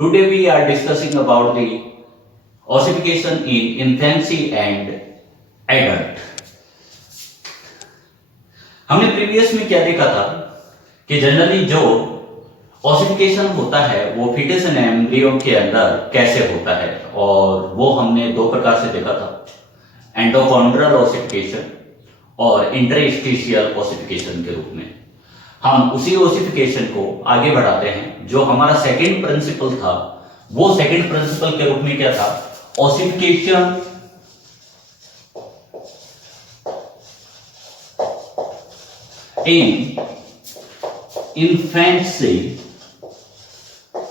Today we are discussing about the ossification in infancy and adult. हमने previous में क्या देखा था कि जनरली जो ऑसिफिकेशन होता है वो फीटस एंड एम्ब्रियो के अंदर कैसे होता है, और वो हमने दो प्रकार से देखा था, एंडोकॉन्ड्रल ऑसिफिकेशन और इंटरस्टिशियल ऑसिफिकेशन के रूप में। हम उसी ओसिफिकेशन को आगे बढ़ाते हैं। जो हमारा सेकंड प्रिंसिपल था वो सेकंड प्रिंसिपल के रूप में क्या था, ossification in infancy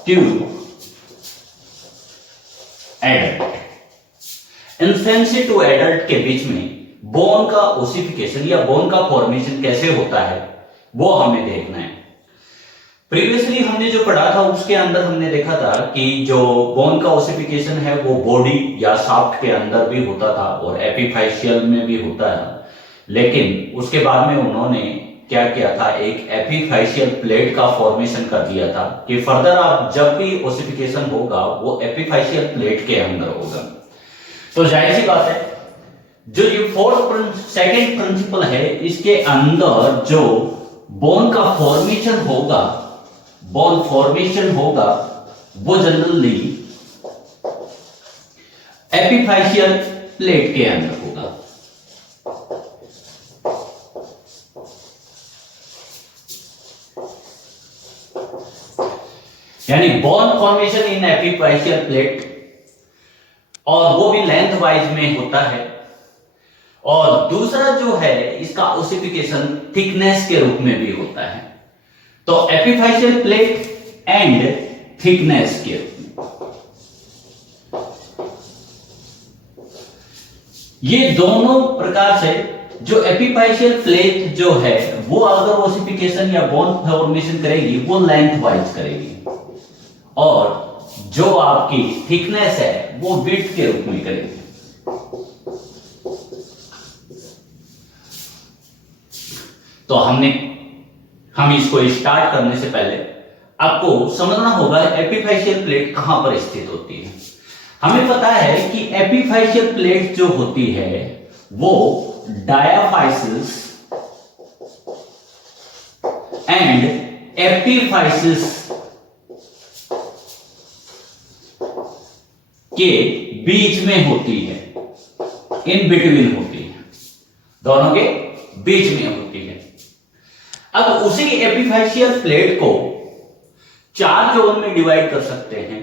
to adult। Infancy to adult के बीच में बोन का ओसिफिकेशन या बोन का फॉर्मेशन कैसे होता है वो हमें देखना है। प्रीवियसली हमने जो पढ़ा था उसके अंदर हमने देखा था कि जो बोन का ओसिफिकेशन है वो बॉडी या शाफ्ट के अंदर भी होता था और एपिफाइशियल में भी होता है, लेकिन उसके बाद में उन्होंने क्या किया था, एक एपिफाइशियल प्लेट का फॉर्मेशन कर दिया था कि फर्दर आप जब भी ओसिफिकेशन होगा वो एपिफाइशियल प्लेट के अंदर होगा। तो जाहिर सी बात है जो ये सेकंड प्रिंसिपल है इसके अंदर जो बोन का फॉर्मेशन होगा, बोन फॉर्मेशन होगा वो जनरली एपिफाइशियल प्लेट के अंदर होगा। यानी बोन फॉर्मेशन इन एपिफाइशियल प्लेट, और वो भी लेंथ वाइज में होता है। और दूसरा जो है इसका ओसिफिकेशन थिकनेस के रूप में भी होता है। तो एपिफाइशियल प्लेट एंड थिकनेस के रूप में ये दोनों प्रकार से जो एपिफाइशियल प्लेट जो है वो अगर ओसिफिकेशन या बोन फॉर्मेशन करेगी वो लेंथ वाइज करेगी, और जो आपकी थिकनेस है वो विड्थ के रूप में करेगी। तो हम इसको स्टार्ट करने से पहले आपको समझना होगा एपिफाइशियल प्लेट कहां पर स्थित होती है। हमें पता है कि एपिफाइशियल प्लेट जो होती है वो डायाफाइसिस एंड एपिफाइसिस के बीच में होती है, इन बिटवीन होती है, दोनों के बीच में होती है। अब उसी एपिफाइशियल प्लेट को चार जोन में डिवाइड कर सकते हैं।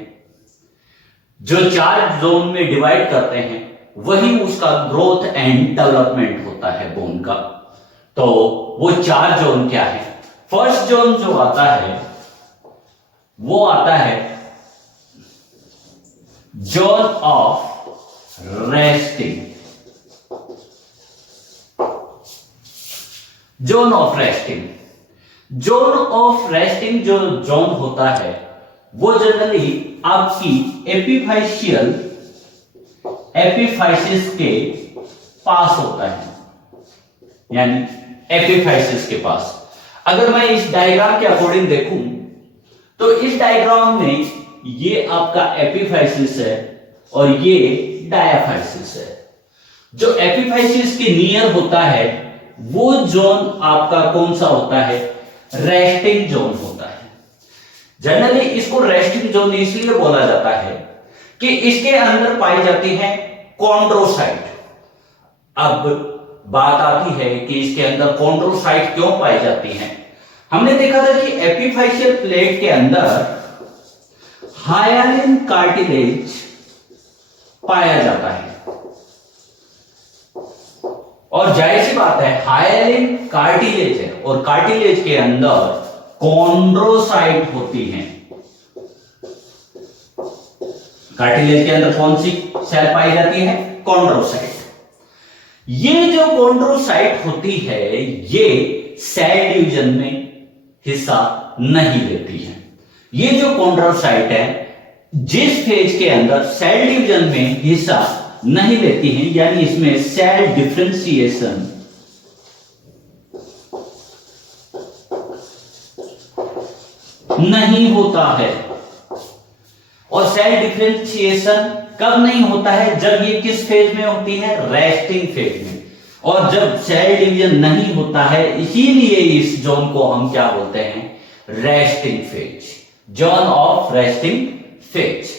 जो चार जोन में डिवाइड करते हैं वही उसका ग्रोथ एंड डेवलपमेंट होता है बोन का। तो वो चार जोन क्या है? फर्स्ट जोन जो आता है वो आता है zone of resting. Zone of resting, zone of resting जो जोन होता है वो जनरली आपकी एपिफाइसिस के पास होता है, यानी एपिफाइसिस के पास। अगर मैं इस डायग्राम के अकॉर्डिंग देखूं तो इस डायग्राम में ये आपका एपिफाइसिस है और ये डायाफाइसिस है। जो एपिफाइसिस के नियर होता है वो जोन आपका कौन सा होता है? रेस्टिंग जोन होता है। जनरली इसको रेस्टिंग जोन इसलिए बोला जाता है कि इसके अंदर पाई जाती है कॉन्ड्रोसाइट। अब बात आती है कि इसके अंदर कॉन्ड्रोसाइट क्यों पाई जाती है। हमने देखा था कि एपिफाइशियल प्लेट के अंदर हायालिन कार्टिलेज पाया जाता है, और जाहिर सी बात है हायालिन कार्टिलेज है और कार्टिलेज के अंदर कॉन्ड्रोसाइट होती हैं। कार्टिलेज के अंदर कौन सी सेल पाई जाती है? कॉन्ड्रोसाइट। ये जो कॉन्ड्रोसाइट होती है ये सेल डिवीजन में हिस्सा नहीं लेती है। ये जो कॉन्ड्रोसाइट है जिस फेज के अंदर सेल डिवीजन में हिस्सा नहीं लेती हैं, यानी इसमें सेल डिफरेंशिएशन नहीं होता है। और सेल डिफरेंशिएशन कब नहीं होता है? जब ये किस फेज में होती है? रेस्टिंग फेज में। और जब सेल डिवीजन नहीं होता है, इसीलिए इस जोन को हम क्या बोलते हैं? Resting phase, zone of resting phase.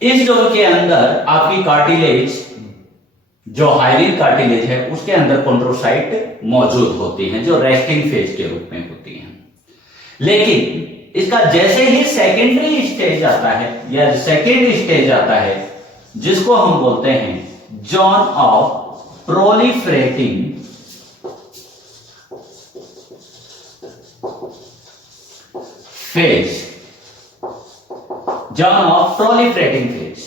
इस जोन के अंदर आपकी कार्टिलेज, जो हाइलिन कार्टिलेज है, उसके अंदर कॉन्ड्रोसाइट मौजूद होती हैं, जो रेस्टिंग फेज के रूप में होती हैं। लेकिन इसका जैसे ही सेकेंडरी स्टेज आता है या सेकेंड स्टेज आता है, जिसको हम बोलते हैं zone of proliferating phase, zone of proliferating phase,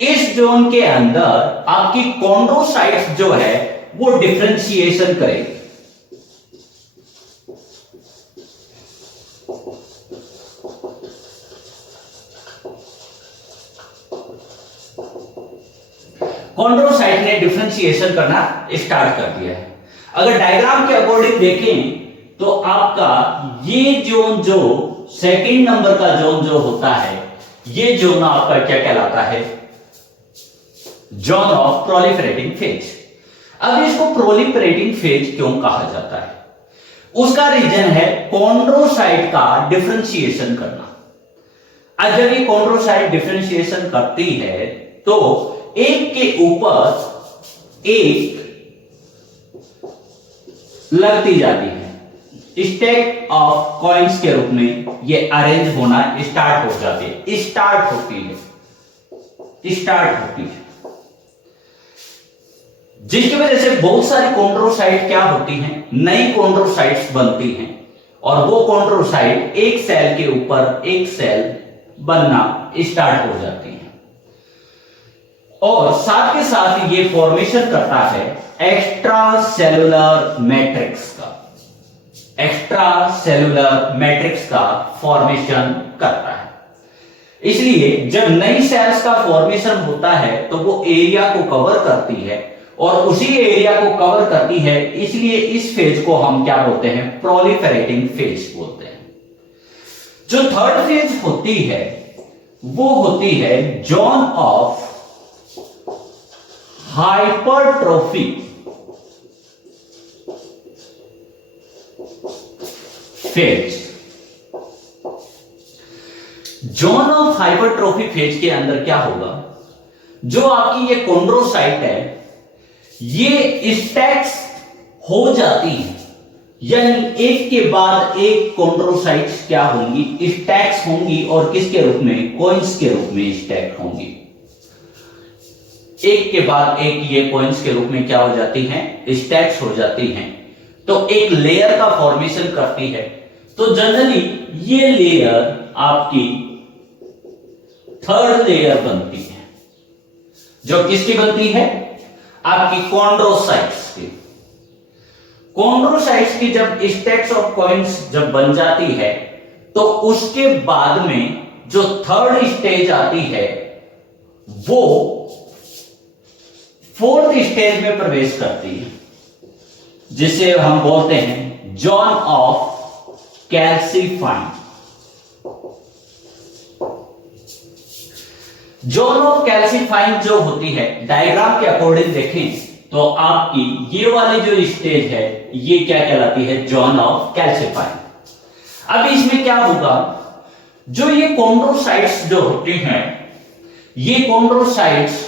इस जोन के अंदर आपकी कॉन्ड्रोसाइट्स जो है वो डिफरेंशिएशन करेगी। कॉन्ड्रोसाइट ने डिफरेंशिएशन करना स्टार्ट कर दिया है। अगर डायग्राम के अकॉर्डिंग देखें तो आपका ये जोन, जो सेकंड नंबर का जोन जो होता है, ये जोन आपका क्या कहलाता है? Zone of proliferating phase. अब इसको प्रोलिफरेटिंग फेज क्यों कहा जाता है? उसका रीजन है कॉन्ड्रोसाइट का डिफरेंशिएशन करना। अब जब ये कॉन्ड्रोसाइट डिफरेंशिएशन करती है तो एक के ऊपर एक लगती जाती है, स्टैक ऑफ कॉइन्स के रूप में ये अरेंज होना स्टार्ट हो जाती है, स्टार्ट होती है, जिसकी वजह से बहुत सारी कॉन्ड्रोसाइट क्या होती हैं? नई कॉन्ड्रोसाइट्स बनती हैं, और वो कॉन्ड्रोसाइट एक सेल के ऊपर एक सेल बनना स्टार्ट हो जाती है। और साथ के साथ ये फॉर्मेशन करता है एक्स्ट्रा सेलुलर मैट्रिक्स का, एक्स्ट्रा सेलुलर मैट्रिक्स का फॉर्मेशन करता है। इसलिए जब नई सेल्स का फॉर्मेशन होता है तो वो एरिया को कवर करती है, और उसी एरिया को कवर करती है, इसलिए इस फेज को हम क्या बोलते हैं? प्रोलिफरेटिंग फेज बोलते हैं। जो थर्ड फेज होती है वो होती है zone of hypertrophy phase. Zone of hypertrophy phase के अंदर क्या होगा? जो आपकी ये कॉन्ड्रोसाइट है, ये स्टैक्स हो जाती है, यानी एक के बाद एक कॉन्ड्रोसाइट्स क्या होंगी? स्टैक्स होंगी, और किसके रूप में? कॉइन्स के रूप में स्टैक होंगी। एक के बाद एक ये कॉइन्स के रूप में क्या हो जाती हैं? स्टैक्स हो जाती हैं। तो एक लेयर का फॉर्मेशन करती है। तो जनरली ये लेयर आपकी थर्ड लेयर बनती है, जो किसकी बनती है? आपकी कॉन्ड्रोसाइट्स की। कॉन्ड्रोसाइट्स की जब स्टैक्स ऑफ कॉइन्स जब बन जाती है, तो उसके बाद में जो थर्ड स्टेज आती है वो फोर्थ स्टेज में प्रवेश करती है, जिसे हम बोलते हैं जोन ऑफ कैल्सीफाइंग। जोन ऑफ कैल्सीफाइंग जो होती है, डायग्राम के अकॉर्डिंग देखें तो आपकी ये वाली जो स्टेज है ये क्या कहलाती है? Zone of calcifying. अब इसमें क्या होगा? जो ये कॉन्ड्रोसाइट्स जो होती हैं, ये कॉन्ड्रोसाइट्स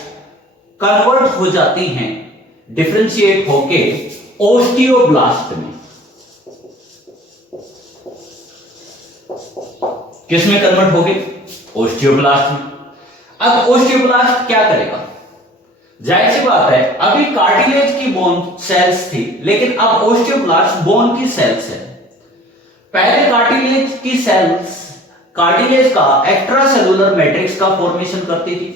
कन्वर्ट हो जाती हैं, डिफरेंशिएट होके ओस्टियोब्लास्ट में। किसमें कन्वर्ट होगी? ओस्टियोब्लास्ट में। अब ओस्टियोब्लास्ट क्या करेगा? जाहिर सी बात है, अभी कार्टिलेज की बोन सेल्स थी, लेकिन अब ओस्टियोब्लास्ट बोन की सेल्स है। पहले कार्टिलेज की सेल्स कार्टिलेज का एक्स्ट्रा सेलुलर मैट्रिक्स का फॉर्मेशन करती थी,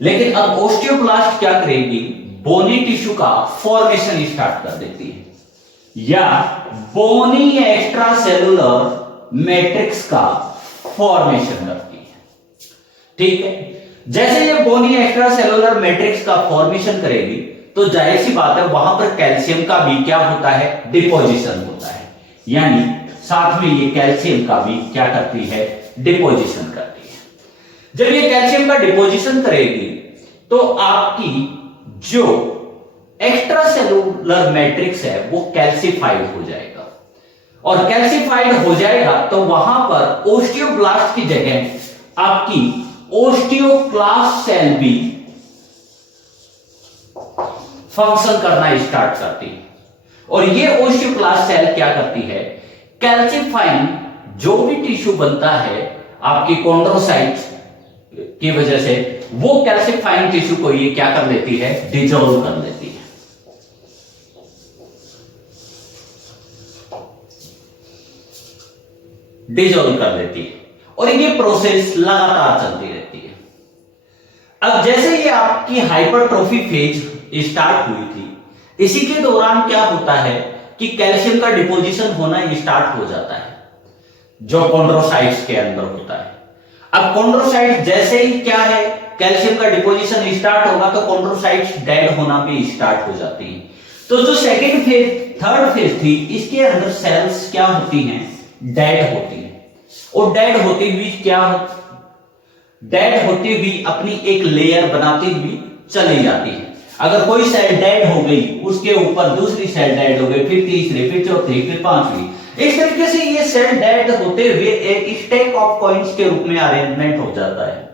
लेकिन अब ओस्टियोब्लास्ट क्या करेगी? बोनी टिश्यू का फॉर्मेशन स्टार्ट कर देती है, या बोनी एक्स्ट्रा सेलुलर मैट्रिक्स का फॉर्मेशन करती है। ठीक है, जैसे ये बोनी एक्स्ट्रा सेलुलर मैट्रिक्स का फॉर्मेशन करेगी तो जाहिर सी बात है वहां पर कैल्शियम का भी क्या होता है? डिपोजिशन होता है, यानी साथ में ये कैल्शियम का भी क्या करती है? डिपोजिशन करती है। जब ये कैल्शियम का डिपोजिशन करेगी तो आपकी जो एक्स्ट्रा सेलुलर मैट्रिक्स है वो कैल्सिफाइड हो जाएगा, और कैल्सिफाइड हो जाएगा तो वहां पर ओस्टियोब्लास्ट की जगह आपकी ओस्टियोक्लास्ट सेल भी फंक्शन करना स्टार्ट करती है। और ये ओस्टियोक्लास्ट सेल क्या करती है, कैल्सिफाइंग जो भी टिश्यू बनता है आपकी कॉन्ड्रोसाइट्स की वजह से, वो कैल्सिफाइंग टिश्यू को ये क्या कर लेती है, डिसॉल्व कर लेती है। डिसॉल्व कर लेती है और ये प्रोसेस लगातार चलती रहती है। अब जैसे ये आपकी हाइपरट्रोफी फेज स्टार्ट हुई थी, इसी के दौरान क्या होता है कि कैल्शियम का डिपोजिशन होना स्टार्ट हो जाता है जो कॉन्ड्रोसाइट्स के अंदर होता है। अब कॉन्ड्रोसाइट जैसे ही क्या है, कैल्शियम का डिपोजिशन स्टार्ट होगा तो कॉन्ड्रोसाइट्स डेड होना भी स्टार्ट हो जाती है। तो जो सेकेंड फेज थर्ड फेज थी, इसके अंदर सेल्स क्या होती हैं, डेड होती है। और डेड होती हुई क्या, डेड होती हुई अपनी एक लेयर बनाती हुई चली जाती है। अगर कोई सेल डेड हो गई, उसके ऊपर दूसरी सेल डेड हो गई, फिर तीसरी, फिर चौथी, फिर पांचवी, इस तरीके से ये सेल डेड होते हुए एक स्टैक ऑफ कॉइन्स के रूप में अरेंजमेंट हो जाता है।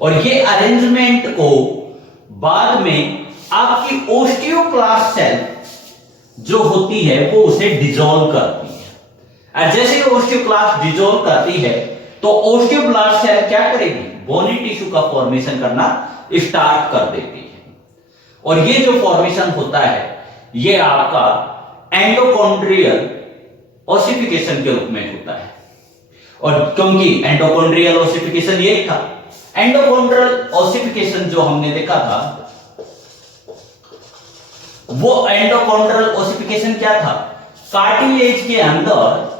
और ये अरेंजमेंट को बाद में आपकी ओस्टियोक्लास्ट सेल जो होती है वो उसे डिसॉल्व करती है। और जैसे ओस्टियोक्लास्ट डिसॉल्व करती है तो ओस्टियोब्लास्ट सेल क्या करेगी, बोनी टिश्यू का फॉर्मेशन करना स्टार्ट कर देती है। और ये जो फॉर्मेशन होता है ये आपका एंडोकॉन्ड्रियल ओसिफिकेशन के रूप में होता है। और क्योंकि एंडोकॉन्ड्रियल ओसिफिकेशन यही था, एंडोकॉन्ड्रियल ओसिफिकेशन जो हमने देखा था, वो एंडोकॉन्ड्रियल ओसिफिकेशन क्या था, कार्टिलेज के अंदर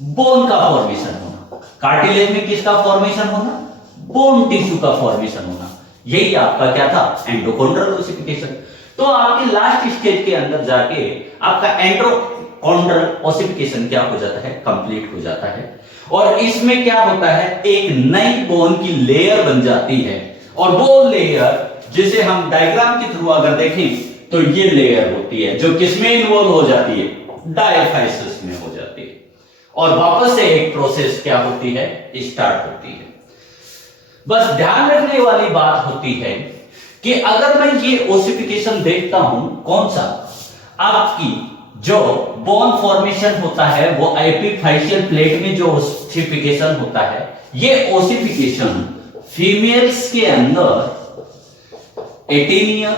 बोन का फॉर्मेशन होना। कार्टिलेज में किसका फॉर्मेशन होना, बोन टिश्यू का फॉर्मेशन होना, यही आपका क्या था, एंडोकॉन्ड्रियल ओसिफिकेशन। तो आपकी लास्ट स्टेज के अंदर जाके आपका एंडोकॉन्ड्रियल ओसिफिकेशन क्या हो जाता है, कंप्लीट हो जाता है। और इसमें क्या होता है, एक नई बोन की लेयर बन जाती है। और वो लेयर जिसे हम डायग्राम के थ्रू अगर देखें तो ये लेयर होती है जो किसमें इन्वॉल्व हो जाती है, डायफाइसिस में हो जाती है। और वापस से एक प्रोसेस क्या होती है, स्टार्ट होती है। बस ध्यान रखने वाली बात होती है कि अगर मैं ये ओसिफिकेशन देखता हूं, कौन सा, आपकी जो बोन फॉर्मेशन होता है वो एपिफाइशियल प्लेट में जो ओसिफिकेशन होता है, ये ओसिफिकेशन फीमेल्स के अंदर 18 ईयर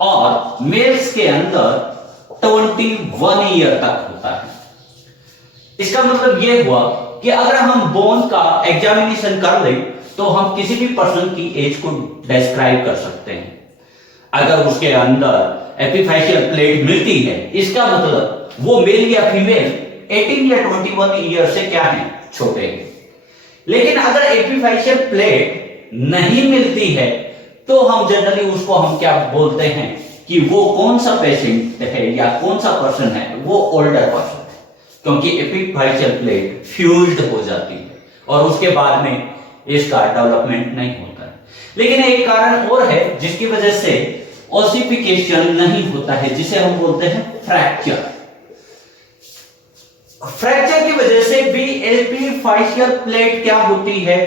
और मेल्स के अंदर 21 ईयर तक होता है। इसका मतलब यह हुआ कि अगर हम बोन का एग्जामिनेशन कर लें तो हम किसी भी पर्सन की एज को डिस्क्राइब कर सकते हैं। अगर उसके अंदर एपिफाइशियल प्लेट मिलती है, इसका मतलब वो मेल या फीमेल 18 या 21 ईयर से क्या है, छोटे हैं। लेकिन अगर एपिफाइशियल प्लेट नहीं मिलती है तो हम जनरली उसको हम क्या बोलते हैं कि वो कौन सा पेशेंट है या कौन सा पर्सन है, वो ओल्डर पर्सन है, क्योंकि एपिफाइशियल प्लेट फ्यूज्ड हो जाती है और उसके बाद में इसका डेवलपमेंट नहीं होता है। लेकिन एक कारण और है जिसकी वजह से ओसिफिकेशन नहीं होता है, जिसे हम बोलते हैं फ्रैक्चर। फ्रैक्चर की वजह से भी एपिफाइशियल प्लेट क्या होती है,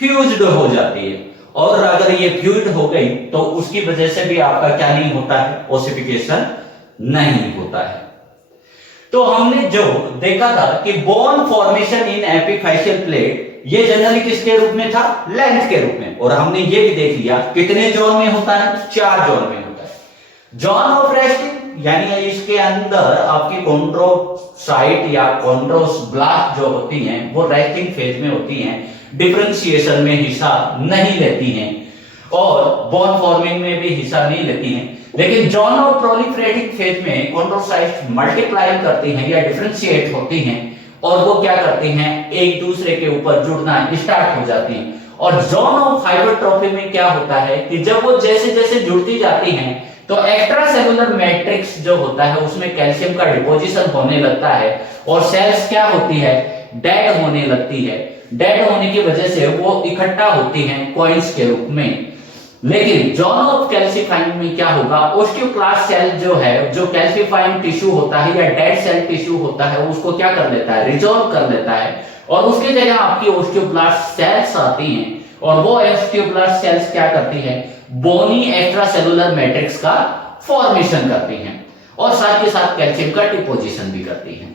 फ्यूज्ड हो जाती है। और अगर ये फ्यूज्ड हो गई तो उसकी वजह से भी आपका क्या नहीं होता है, ओसिफिकेशन नहीं होता है। तो हमने जो देखा था कि बोन फॉर्मेशन इन एपिफाइशियल प्लेट ये जनरली किसके रूप में था, लेंथ के रूप में। और हमने ये भी देख लिया कितने जोन में होता है, 4 जोन में होता है। जोन ऑफ रेस्टिंग यानी इसके अंदर आपकी कॉन्ड्रोसाइट या कॉन्ड्रोब्लास्ट जो होती हैं वो रेस्टिंग फेज में होती हैं, डिफरेंशिएशन में हिस्सा नहीं लेती हैं और बोन फॉर्मिंग में भी हिस्सा नहीं लेती हैं। लेकिन जोन ऑफ प्रोलिफरेटिंग फेज में कॉन्ड्रोसाइट्स मल्टीप्लाई करती हैं या डिफरेंशिएट होती हैं और वो क्या करती हैं, एक दूसरे के ऊपर जुड़ना स्टार्ट हो जाती हैं। और जोन ऑफ हाइपरट्रोफी में क्या होता है कि जब वो जैसे जैसे जुड़ती जाती हैं तो एक्स्ट्रा सेलुलर मैट्रिक्स जो होता है उसमें कैल्शियम का डिपोजिशन होने लगता है और सेल्स क्या होती है, डेड होने लगती है। डेड होने की वजह से वो इकट्ठा होती हैं कॉइन्स के रूप में। लेकिन जॉन ऑफ कैल्सिफाइंग में क्या होगा, ओस्टियोक्लास्ट सेल जो है, जो कैल्सिफाइंग टिश्यू होता है या डेड सेल टिश्यू होता है, उसको क्या कर लेता है, रिजॉल्व कर लेता है और उसके जगह आपकी ओस्टियोब्लास्ट सेल्स आती हैं और वो ओस्टियोब्लास्ट सेल्स क्या करती है, बोनी एक्स्ट्रासेलुलर मैट्रिक्स का फॉर्मेशन करती हैं और साथ ही साथ कैल्शियम का डिपोजिशन भी करती हैं।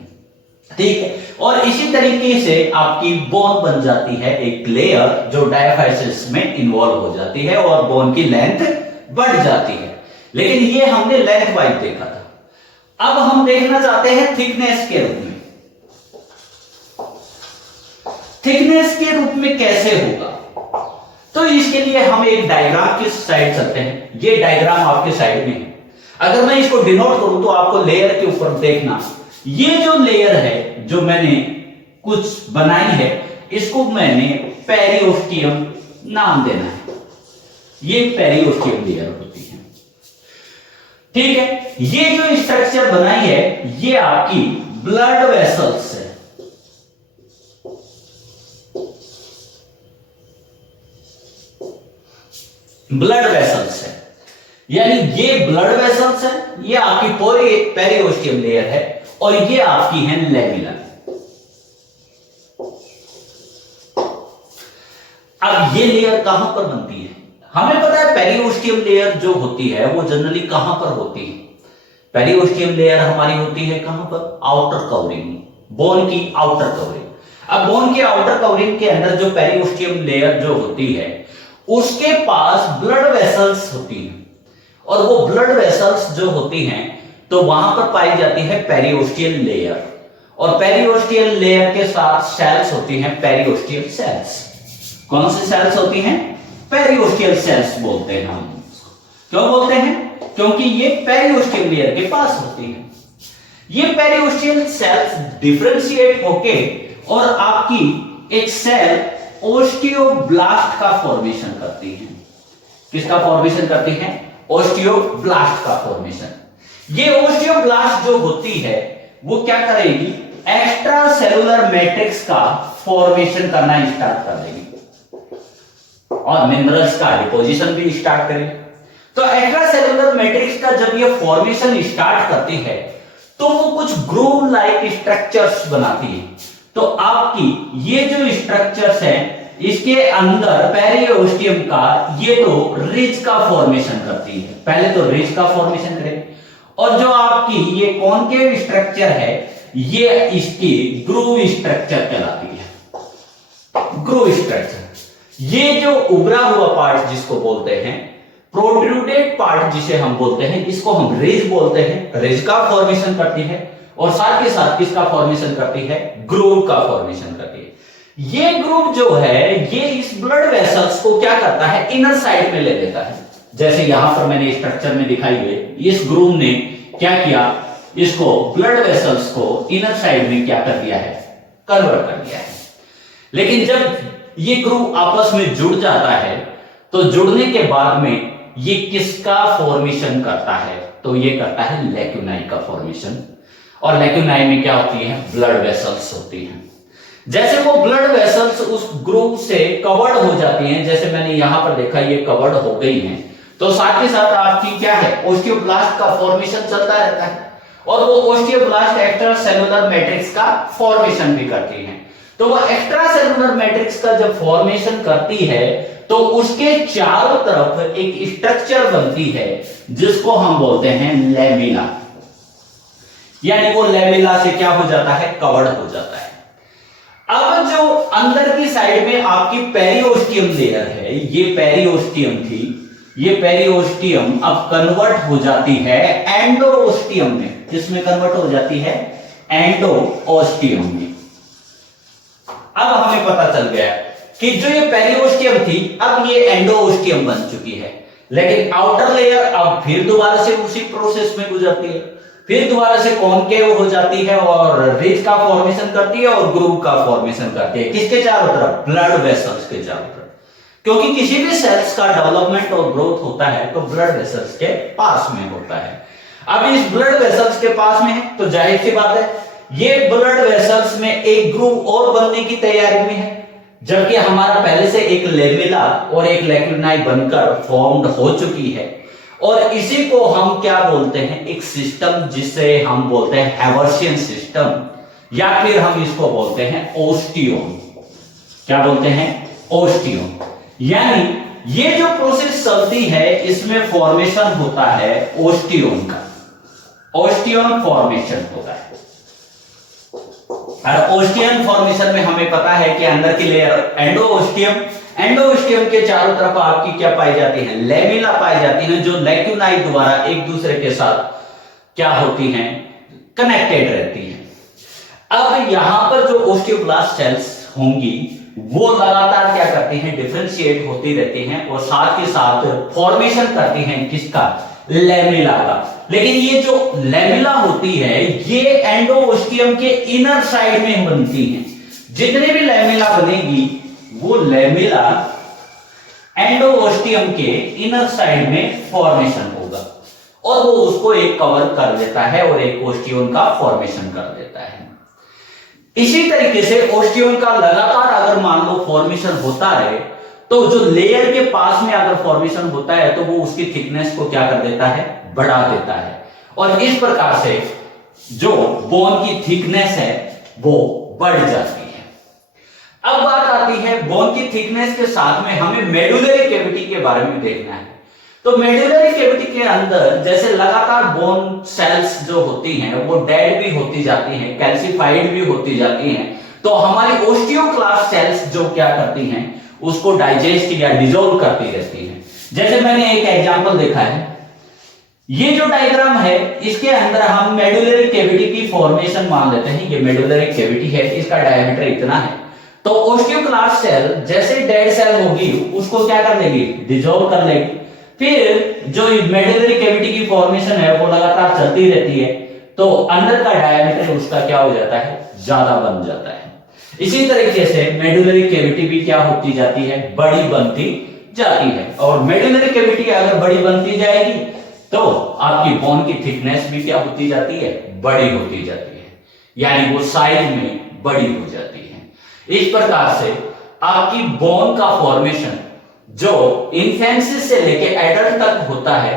ठीक है, और इसी तरीके से आपकी बोन बन जाती है एक लेयर जो डायफाइसिस में इन्वॉल्व हो जाती है और बोन की लेंथ बढ़ जाती है। लेकिन ये हमने लेंथ वाइज देखा था। अब हम देखना चाहते हैं थिकनेस के रूप में। थिकनेस के रूप में कैसे होगा, तो इसके लिए हम एक डायग्राम की साइड चलते हैं। ये डायग्राम आपके साइड में है। अगर मैं इसको डिनोट करूं तो आपको लेयर के ऊपर देखना, ये जो लेयर है जो मैंने कुछ बनाई है, इसको मैंने पेरिओस्टियम नाम देना है। ये पेरिओस्टियम लेयर होती है। ठीक है, ये जो स्ट्रक्चर बनाई है ये आपकी ब्लड वेसल्स है। ब्लड वेसल्स है, यानी ये ब्लड वेसल्स है, ये आपकी पेरिओस्टियम लेयर है और ये आपकी है लेमिना। अब ये लेयर कहां पर बनती है, हमें पता है पेरिओस्टियम लेयर जो होती है वो जनरली कहां पर होती है। पेरिओस्टियम लेयर हमारी होती है कहां पर, आउटर कवरिंग, बोन की आउटर कवरिंग। अब बोन की आउटर कवरिंग के अंदर जो पेरिओस्टियम लेयर जो होती है उसके पास ब्लड वेसल्स होती हैं और वो ब्लड वेसल्स जो होती हैं तो वहां पर पाई जाती है पेरिओस्टियल लेयर और पेरिओस्टियल लेयर के साथ सेल्स होती हैं पेरिओस्टियल सेल्स। कौन सी सेल्स होती हैं, पेरिओस्टियल सेल्स बोलते हैं हम। क्यों बोलते हैं, क्योंकि ये पेरिओस्टियल लेयर के पास होती हैं। ये पेरिओस्टियल सेल्स डिफरेंशिएट होके और आपकी एक सेल ओस्टियोब्लास्ट का फॉर्मेशन करती है। किसका फॉर्मेशन करती है, ओस्टियोब्लास्ट का फॉर्मेशन। ये ओस्टियोब्लास्ट जो होती है वो क्या करेगी, एक्स्ट्रा सेलुलर मैट्रिक्स का फॉर्मेशन करना स्टार्ट कर देगी और मिनरल्स का डिपोजिशन भी स्टार्ट करेगी। तो एक्स्ट्रा सेलुलर मैट्रिक्स का जब ये फॉर्मेशन स्टार्ट करती है तो वो कुछ ग्रूव लाइक स्ट्रक्चर्स बनाती है। तो आपकी ये जो स्ट्रक्चर्स है इसके अंदर पेरिओस्टियम का ये तो रिज का फॉर्मेशन करती है, पहले तो रिज का फॉर्मेशन करेगी और जो आपकी ये कॉनकेव स्ट्रक्चर है ये इसकी ग्रूव स्ट्रक्चर कहलाती है। ग्रूव स्ट्रक्चर, ये जो उभरा हुआ पार्ट जिसको बोलते हैं, प्रोट्रूडेड पार्ट जिसे हम बोलते हैं, इसको हम रिज बोलते हैं। रिज का फॉर्मेशन करती है और साथ के साथ किसका फॉर्मेशन करती है, ग्रूव का फॉर्मेशन करती है। ये ग्रूव जो है ये इस ब्लड वेसल्स को क्या करता है, इनर साइड में ले लेता है। जैसे यहां पर मैंने स्ट्रक्चर में दिखाई हुई, इस ग्रूव ने क्या किया, इसको ब्लड वेसल्स को इनर साइड में क्या कर दिया है, कन्वर्ट कर दिया है। लेकिन जब ये ग्रूव आपस में जुड़ जाता है तो जुड़ने के बाद में ये किसका फॉर्मेशन करता है, तो ये करता है लैक्यूनाई का फॉर्मेशन। और लैक्यूनाई में क्या होती है, ब्लड वेसल्स होती हैं। जैसे वो ब्लड वेसल्स उस ग्रूव से कवर्ड हो जाती हैं, जैसे मैंने यहां पर देखा ये कवर्ड हो गई हैं, तो साथ ही साथ आपकी क्या है, ओस्टियोब्लास्ट का फॉर्मेशन चलता रहता है और वो ओस्टियोब्लास्ट एक्स्ट्रा सेलुलर मैट्रिक्स का फॉर्मेशन भी करती हैं। तो वो एक्स्ट्रा सेलुलर मैट्रिक्स का जब फॉर्मेशन करती है तो उसके चारों तरफ एक स्ट्रक्चर बनती है जिसको हम बोलते हैं लेमिना, यानी वो लेमिना से क्या हो जाता है, कवर्ड हो जाता है। अब जो अंदर की साइड में आपकी पेरिओस्टियम लेयर है, ये पेरिओस्टियम थी, ये पेरिओस्टियम अब कन्वर्ट हो जाती है एंडोओस्टियम में। किसमें कन्वर्ट हो जाती है, एंडोओस्टियम में। अब हमें पता चल गया कि जो ये पेरिओस्टियम थी अब ये एंडोओस्टियम बन चुकी है। लेकिन आउटर लेयर अब फिर दोबारा से उसी प्रोसेस में गुजरती है, फिर दोबारा से कॉनकेव हो जाती है और रिज का फॉर्मेशन करती है और ग्रूव का फॉर्मेशन करती है। किसके चारों तरफ, ब्लड वेसल्स के चारों तरफ। क्योंकि किसी भी सेल्स का डेवलपमेंट और ग्रोथ होता है तो ब्लड वेसल्स के पास में होता है। अब इस ब्लड वेसल्स के पास में है तो जाहिर सी बात है ये ब्लड वेसल्स में एक ग्रुव और बनने की तैयारी में है, जबकि हमारा पहले से एक लेमिला और एक लैक्यूनाई बनकर फॉर्म्ड हो चुकी है। और इसी को हम क्या बोलते हैं, एक सिस्टम जिसे हम बोलते हैं हैवर्सियन सिस्टम, या फिर हम इसको बोलते हैं ओस्टियोम। क्या बोलते हैं? ओस्टियोम। यानी ये जो प्रोसेस चलती है इसमें फॉर्मेशन होता है ओस्टियोम का, ओस्टियोम फॉर्मेशन होता है। और ओस्टियम फॉर्मेशन में हमें पता है कि अंदर की लेयर एंडोओस्टियम, एंडोओस्टियम के चारों तरफ आपकी क्या पाई जाती है? लेमिला पाई जाती है, जो लैक्यूनाई द्वारा एक दूसरे के साथ क्या होती हैं? कनेक्टेड रहती हैं। अब यहां पर जो ओस्टियोब्लास्ट सेल्स होंगी वो लगातार क्या करती हैं? डिफरेंशिएट होती रहती हैं और साथ ही साथ फॉर्मेशन करती हैं किसका? लेमिला का। लेकिन ये जो लेमिला होती है ये एंडोओस्टियम के इनर साइड में बनती हैं। जितने भी लेमिला बनेगी वो लेमिला एंडोओस्टियम के इनर साइड में फॉर्मेशन होगा और वो उसको एक कवर कर देता है और एक ओस्टियम का फॉर्मेशन कर देता है। इसी तरीके से ओस्टियम का लगातार अगर मान लो फॉर्मेशन होता रहे तो जो लेयर के पास में अगर फॉर्मेशन होता है तो वो उसकी थिकनेस को क्या कर देता है? बढ़ा देता है। और इस प्रकार से जो बोन की थिकनेस है वो बढ़ जाती है। अब बात आती है बोन की थिकनेस के साथ में हमें मेडुलरी कैविटी के बारे में देखना है। तो मेडुलरी कैविटी के अंदर जैसे लगातार बोन सेल्स जो होती हैं वो डेड भी होती जाती हैं, कैल्सिफाइड भी होती जाती हैं, तो हमारी ओस्टियोक्लास्ट सेल्स जो क्या करती हैं उसको डाइजेस्ट या डिसॉल्व करती रहती हैं। जैसे मैंने एक एग्जांपल देखा है, ये जो डायग्राम है इसके अंदर हम मेडुलरी कैविटी की फॉर्मेशन मान लेते हैं। ये मेडुलरी कैविटी है, इसका डायमीटर इतना है। तो ओस्टियोक्लास्ट सेल जैसे डेड सेल होगी उसको क्या कर लेगी? डिसॉल्व कर लेगी। फिर जो मेडुलरी कैविटी की फॉर्मेशन है वो लगातार चलती रहती है, तो अंदर का डायमीटर उसका क्या हो जाता है? ज्यादा बन जाता है। इसी तरीके से मेडुलरी कैविटी भी क्या होती जाती है? बड़ी बनती जाती है। और मेडुलरी कैविटी अगर बड़ी बनती जाएगी तो आपकी बोन की थिकनेस भी क्या होती जाती है? बड़ी होती जाती है, यानी वो साइज में बड़ी हो जाती है। इस प्रकार से आपकी बोन का फॉर्मेशन जो इन्फेंसी से लेके एडल्ट तक होता है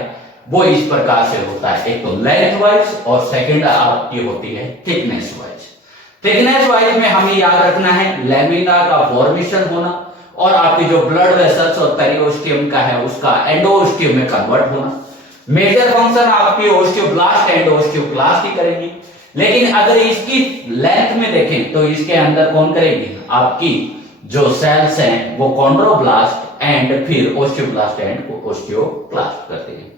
वो इस प्रकार से होता है। एक तो लेंथ वाइज और सेकंड आपकी होती है थिकनेस वाइज। थिकनेस वाइज में हमें याद रखना है लेमिना का फॉर्मेशन होना और आपकी जो ब्लड वेसल्स और पेरिओस्टियम का है उसका एंडोओस्टियम में कन्वर्ट होना। मेजर फंक्शन आपकी ओस्टियोब्लास्ट एंड ओस्टियोक्लास्ट ही करेंगी, लेकिन अगर इसकी लेंथ में देखें तो इसके अंदर कौन करेगी? आपकी जो सेल्स हैं वो कॉन्ड्रोब्लास्ट एंड फिर ओस्टियोब्लास्ट एंड ओस्टियोक्लास्ट करते हैं।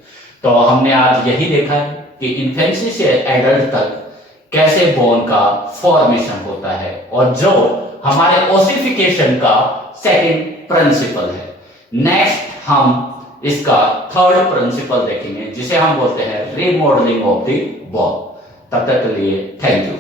तो हमने आज यही देखा है कि इन्फेंसी से एडल्ट तक कैसे बोन का फॉर्मेशन होता है और जो हमारे ओसिफिकेशन का सेकंड प्रिंसिपल है। नेक्स्ट हम इसका थर्ड प्रिंसिपल देखेंगे जिसे हम बोलते हैं रीमॉडलिंग ऑफ द बोन। तब तक के लिए थैंक यू।